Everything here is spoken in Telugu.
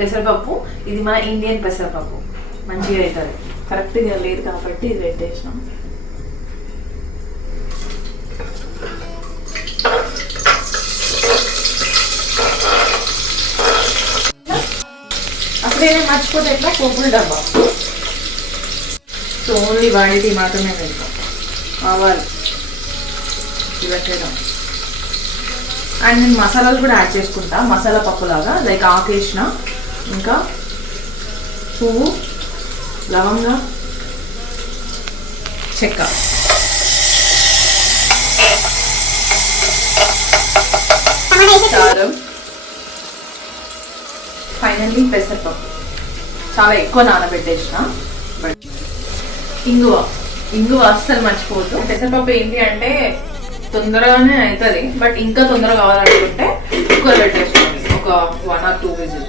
పెసరపప్పు. ఇది మన ఇండియన్ పెసరపప్పు, మంచిగా అవుతుంది. కరెక్ట్గా లేదు కాబట్టి ఇది పెట్టేసినాం. అసలు ఏదైనా మర్చిపోతే ఎట్లా, పోపుల డబ్బా. సో ఓన్లీ వాడిది మాత్రమే వెళ్తాం. ఆవాలు ఇవ్వట్లేదాం. అండ్ నేను మసాలాలు కూడా యాడ్ చేసుకుంటా, మసాలా పప్పులాగా. లైక్ ఆకేసిన, ఇంకా పువ్వు, లవంగా, చెక్క, కారం, ఫైనల్లీ పెసరపప్పు. చాలా ఎక్కువ నానబెట్టేసిన. బట్ ఇంగువ అస్సలు మర్చిపోవద్దు. పెసరపప్పు ఏంటి అంటే తొందరగానే అవుతుంది, బట్ ఇంకా తొందరగా కావాలనుకుంటే కుక్కర్ పెట్టేసుకోండి, ఒక 1 or 2 విజిల్స్.